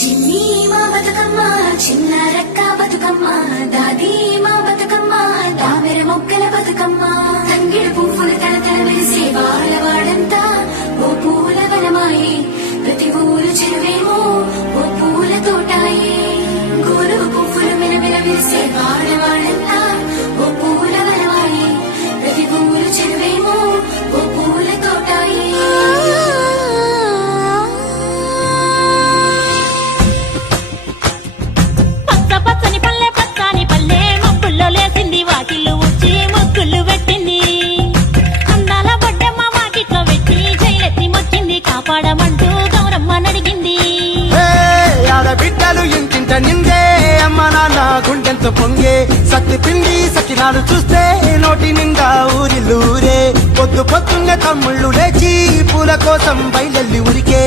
చిన్ని మా బతుకమ్మ చిన్న రెక్క బతుకమ్మ దాది మా బతుకమ్మ దామెర మొక్కల బతుకమ్మ తంగిడు పువ్వులు తడతడ మెరిసే వాడవాడంతా ఓ పూల వనమాయే ప్రతి ఊరు చెరువేమో ఓ పూల తోటాయే గోరు పువ్వులు మెలమెల మెరిసే వాడవాడంతా ఓ పూల వనమాయే ప్రతి ఊరు చెరువేమో ఓ పూల తోటాయే లేసింది వాకిళ్ళు ఉచ్చి ముగ్గులు పెట్టింది అందాల బొడ్డమ్మ వాకిట్లో పెట్టి జైలెత్తి మొచ్చింది కాపాడమంటూ గౌరమ్మ నడిగింది ఆడబిడ్డలు ఇంటింట నిందే అమ్మ నాన్న గుండెంత పొంగే సత్తి పిండి సకినాలు చూస్తే నోటి నిండా ఊరిల్లూరే పొద్దున్నే తమ్ముళ్ళు లేచి పూల కోసం బయలెల్లి ఉరికే